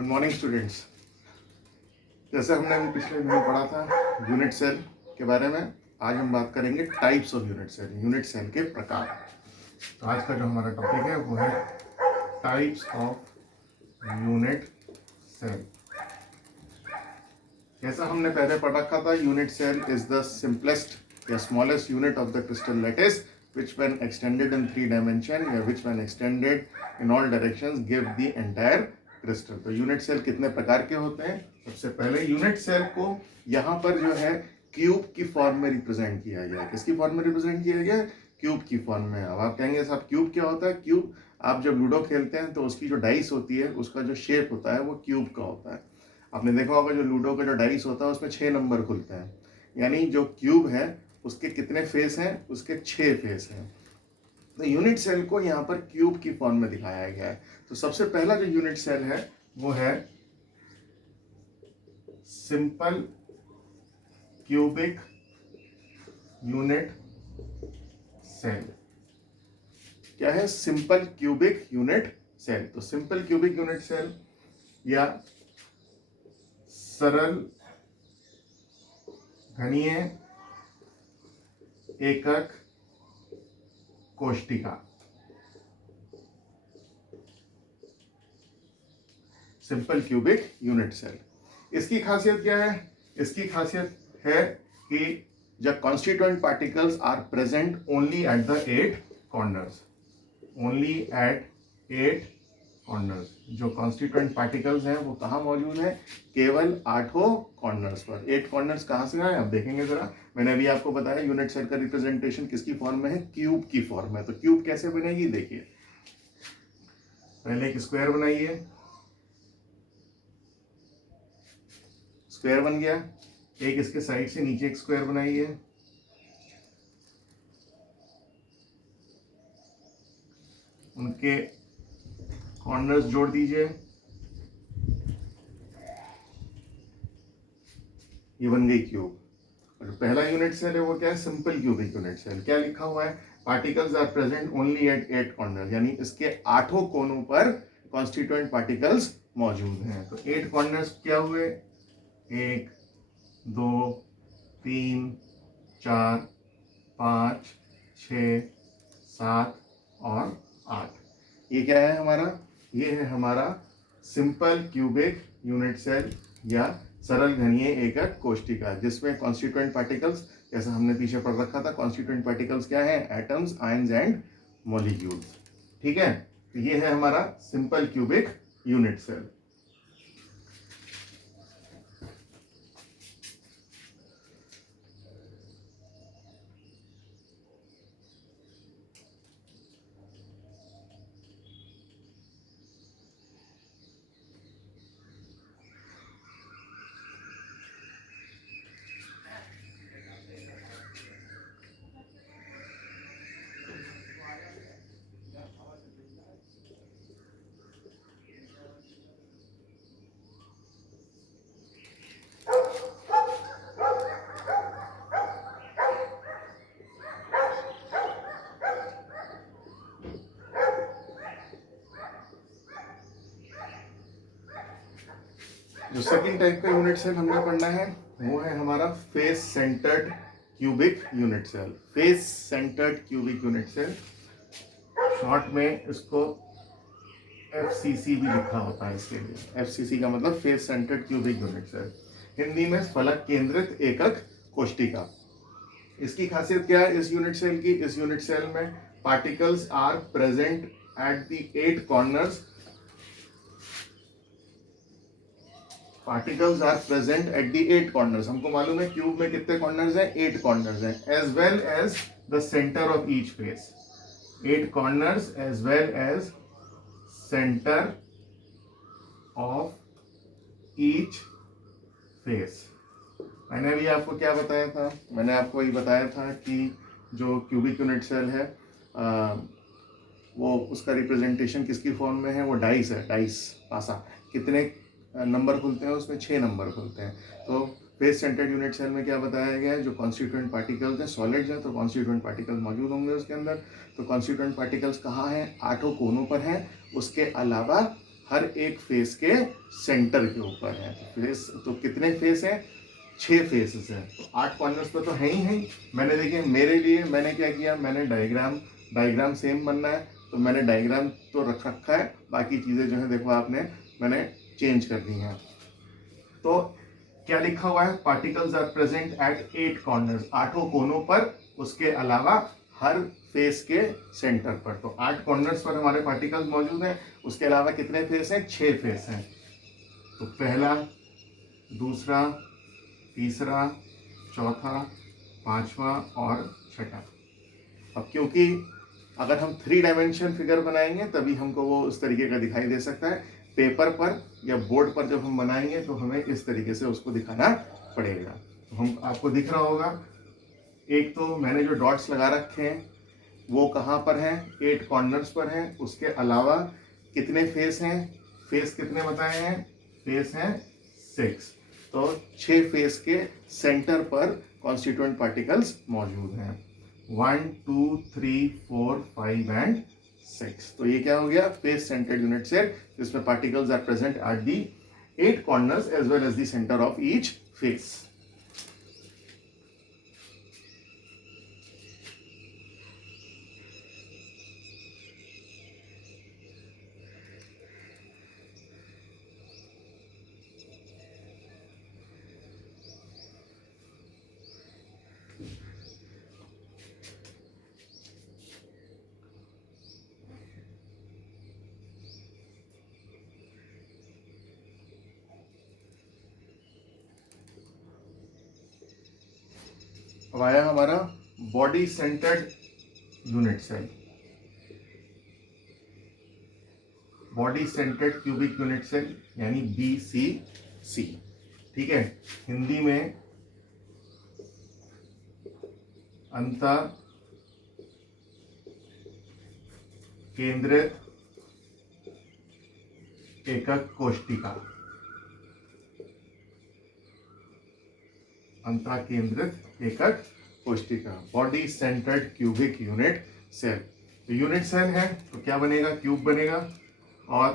Good morning students. जैसे हमने अभी पिछले वीडियो पढ़ा था यूनिट सेल के बारे में, आज हम बात करेंगे टाइप्स ऑफ यूनिट सेल के प्रकार। तो आज का जो हमारा टॉपिक है वो है टाइप्स ऑफ यूनिट सेल। जैसा हमने पहले पढ़ रखा था, unit cell is the simplest या smallest unit of the crystal lattice which when extended in 3 dimension या which when extended in all directions give the entire crystal. तो यूनिट सेल कितने प्रकार के होते हैं? सबसे पहले यूनिट सेल को यहाँ पर जो है क्यूब की फॉर्म में रिप्रेजेंट किया गया है। किसकी फॉर्म में रिप्रेजेंट किया गया है? क्यूब की फॉर्म में। अब आप कहेंगे साहब क्यूब क्या होता है? क्यूब, आप जब लूडो खेलते हैं तो उसकी जो डाइस होती है उसका जो शेप होता है वो क्यूब का होता है। आपने देखा होगा जो लूडो का जो डाइस होता है उसमें 6 नंबर खुलते हैं, यानी जो क्यूब है उसके कितने फेस हैं? उसके 6 फेस हैं। तो यूनिट सेल को यहाँ पर क्यूब की फॉर्म में दिखाया गया है। तो सबसे पहला जो यूनिट सेल है वो है सिंपल क्यूबिक यूनिट सेल। क्या है? Simple cubic unit cell. तो सिंपल क्यूबिक यूनिट सेल या सरल घनीय एकक कोष्टिका, सिंपल क्यूबिक यूनिट सेल। इसकी खासियत क्या है? इसकी खासियत है कि जब constituent particles are present only at the 8 corners, only at 8 corners. जो कॉन्स्टिट्यूएंट पार्टिकल्स हैं वो कहाँ मौजूद हैं? केवल 8 कॉर्नर्स पर। 8 कॉर्नर्स कहाँ से आए आप देखेंगे जरा। मैंने अभी आपको बताया यूनिट सेल का रिप्रेजेंटेशन किसकी फॉर्म में है? क्यूब की फॉर्म में। तो क्यूब कैसे बनेगी देखिए, पहले एक स्क्वायर बनाइए, स्क्वायर बन गया। एक इसके साइड से नीचे एक स्क्वायर बनाइए, उनके कॉर्नर्स जोड़ दीजिए, ये बन गई क्यूब। और पहला यूनिट सेल है वो क्या है? Simple cubic unit cell. क्या लिखा हुआ है? Particles are present only at 8 corner, यानी इसके 8 कोनों पर कॉन्स्टिट्यूएंट पार्टिकल्स मौजूद हैं। तो 8 कॉर्नर्स क्या हुए? 1 2 3 4 5 6 7 और 8। ये क्या है हमारा? ये है हमारा सिंपल क्यूबिक यूनिट सेल या सरल घनीय एकक कोष्टिका, जिसमें कॉन्स्टिट्यूएंट पार्टिकल्स, जैसा हमने पीछे पढ़ रखा था, कॉन्स्टिट्यूएंट पार्टिकल्स क्या है? Atoms, ions and molecules. ठीक है, तो ये है हमारा सिंपल क्यूबिक यूनिट सेल। जो सेकंड टाइप का यूनिट सेल हमने पढ़ना है वो है हमारा face centred cubic unit cell. Face centred cubic unit cell, short में इसको FCC भी लिखा होता है। इसके लिए FCC का मतलब face centred cubic unit cell, Hindi में फलक केंद्रित एकक कोष्टिका। इसकी खासियत क्या है इस यूनिट सेल की? इस यूनिट सेल में particles are present at the 8 corners, particles are present at the 8 corners. हमको मालूम है क्यूब में कितने कॉर्नर्स हैं? 8 कॉर्नर्स हैं। As well as the centre of each face, 8 corners as well as centre of each face. मैंने अभी आपको क्या बताया था? मैंने आपको ये बताया था कि जो क्यूबिक यूनिट सेल है वो उसका रिप्रेजेंटेशन किसकी फॉर्म में है? वो डाइस है, डाइस पासा। कितने नंबर खुलते हैं उसमें? 6 नंबर खुलते हैं। तो फेस सेंटर्ड यूनिट सेल में क्या बताया गया है? जो कॉन्स्टिट्यूएंट पार्टिकल्स हैं, सॉलिड्स हैं, तो कॉन्स्टिट्यूएंट पार्टिकल्स मौजूद होंगे उसके अंदर। तो कॉन्स्टिट्यूएंट पार्टिकल्स कहाँ हैं? 8 कोनों पर हैं। उसके अलावा हर एक फेस के सेंटर के ऊपर है। फेस तो कितने फेस हैं? 6 फेसेस हैं। तो 8 कॉर्नर्स पे तो है ही। मैंने देखिए मेरे लिए मैंने क्या किया, मैंने डायग्राम सेम बनना है तो मैंने डायग्राम तो रख रखा है, बाकी चीज़ें जो है देखो आपने मैंने चेंज कर दी हैं। तो क्या लिखा हुआ है? Particles are present at 8 corners, 8 कोनों पर, उसके अलावा हर फेस के सेंटर पर। तो 8 कॉर्नर्स पर हमारे पार्टिकल्स मौजूद हैं, उसके अलावा कितने फेस हैं? 6 फेस हैं। तो पहला, दूसरा, तीसरा, चौथा, पांचवा और छठा। अब क्योंकि अगर हम 3 डायमेंशन फिगर बनाएंगे तभी हमको वो उस तरीके का दिखाई दे सकता है। पेपर पर या बोर्ड पर जब हम बनाएंगे तो हमें इस तरीके से उसको दिखाना पड़ेगा। तो हम आपको दिख रहा होगा, एक तो मैंने जो डॉट्स लगा रखे हैं वो कहाँ पर हैं? 8 कॉर्नर्स पर हैं। उसके अलावा कितने फेस हैं? फेस कितने बताए हैं? फेस हैं 6। तो 6 फेस के सेंटर पर कॉन्स्टिट्यूएंट पार्टिकल्स मौजूद हैं, 1 2 3 4 5 एंड 6। तो ये क्या हो गया? फेस सेंटर्ड यूनिट सेल, जिसमें particles are present at the 8 corners as well as the centre of each face. अब आया हमारा body centred unit cell, body centred cubic unit cell यानी BCC। ठीक है, हिंदी में अंतर केंद्रित एकक कोशिका, अंतर केंद्रित एकक कोशिका, body centred cubic unit cell. तो यूनिट सेल है तो क्या बनेगा? क्यूब बनेगा, और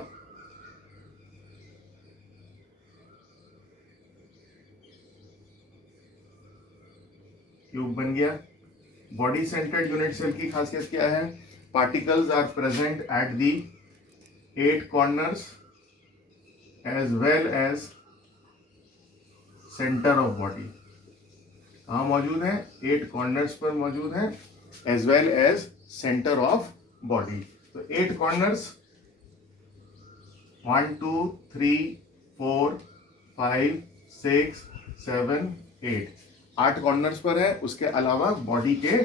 क्यूब बन गया। बॉडी सेंटर्ड यूनिट सेल की खासियत क्या है? Particles are present at the 8 corners as well as centre of body. कहाँ मौजूद है? 8 कॉर्नर्स पर मौजूद है as well as centre of body. तो 8 कॉर्नर्स 1 2 3 4 5 6 7 8, 8 कॉर्नर्स पर है, उसके अलावा बॉडी के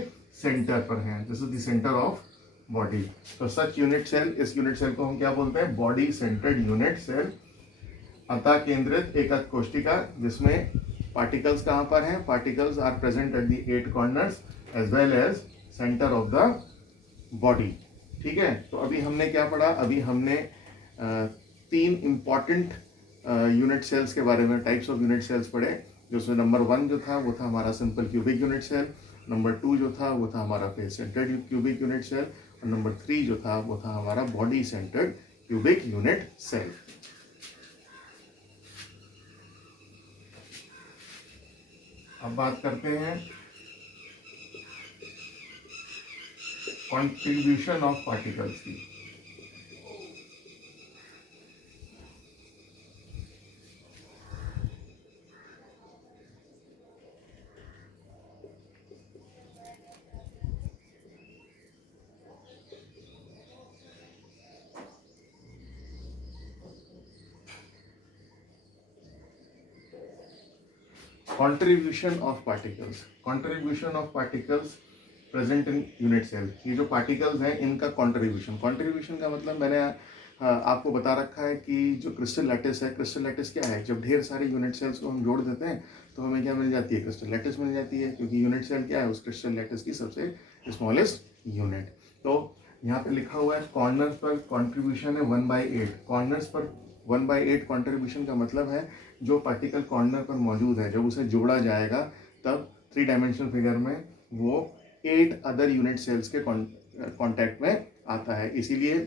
सेंटर पर है। This is the centre of body. तो सच यूनिट सेल, इस यूनिट सेल को हम क्या बोलते हैं? बॉडी सेंटर्ड यूनिट सेल, अंतः केंद्रित एकक कोशिका, जिसमें पार्टिकल्स कहाँ पर हैं? Particles are present at the 8 corners as well as centre of the body. ठीक है, तो अभी हमने क्या पढ़ा? अभी हमने 3 इंपॉर्टेंट यूनिट सेल्स के बारे में, टाइप्स ऑफ यूनिट सेल्स पढ़े, जिसमें नंबर 1 जो था वो था हमारा simple cubic unit cell, number 2 जो था वो था हमारा face centred cubic unit cell, और नंबर 3 जो था वो था हमारा body centred cubic unit cell. अब बात करते हैं कंट्रीब्यूशन ऑफ पार्टिकल्स की। Contribution of particles present in unit cell. ये जो पार्टिकल्स हैं इनका कंट्रीब्यूशन का मतलब मैंने आपको बता रखा है कि जो क्रिस्टल लैटिस है, क्रिस्टल लैटिस क्या है? जब ढेर सारे यूनिट सेल्स को हम जोड़ देते हैं तो हमें क्या मिल जाती है? क्रिस्टल लैटिस मिल जाती है, क्योंकि यूनिट सेल क्या है? उस क्रिस्टल लैटिस की सबसे स्मॉलेस्ट यूनिट। तो यहाँ पे लिखा हुआ है कॉर्नर्स पर कॉन्ट्रीब्यूशन है 1/8। कॉर्नर्स पर 1/8 कॉन्ट्रीब्यूशन का मतलब है जो पार्टिकल कॉर्नर पर मौजूद है, जब उसे जोड़ा जाएगा तब 3 डायमेंशनल फिगर में वो 8 अदर यूनिट सेल्स के कांटेक्ट में आता है। इसीलिए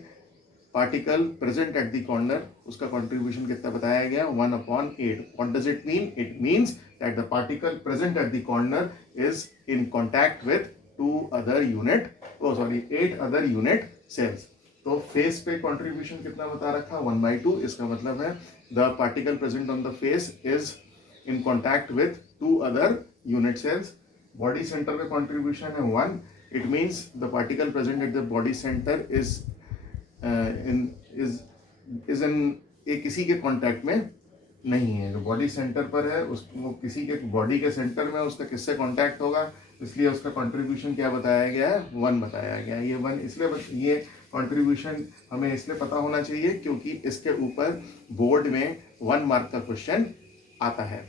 particle present at the corner, उसका कंट्रीब्यूशन कितना बताया गया, 1/8. What does it mean? It means that the particle present at the corner is in contact with 8 other unit cells. तो फेस पे कंट्रीब्यूशन कितना बता रखा, 1/2. इसका मतलब है the particle present on the face is in contact with 2 other unit sales. Body centre पे contribution है 1. It means the particle present at the body centre is किसी के कांटेक्ट में नहीं है. जो बॉडी सेंटर पर है वो किसी के बॉडी के सेंटर में, उसका किससे कांटेक्ट होगा, इसलिए उसका कंट्रीब्यूशन क्या बताया गया है, 1 बताया गया है. ये 1 इसलिए ये कंट्रीब्यूशन हमें इसलिए पता होना चाहिए क्योंकि इसके ऊपर बोर्ड में 1 मार्क का क्वेश्चन आता है.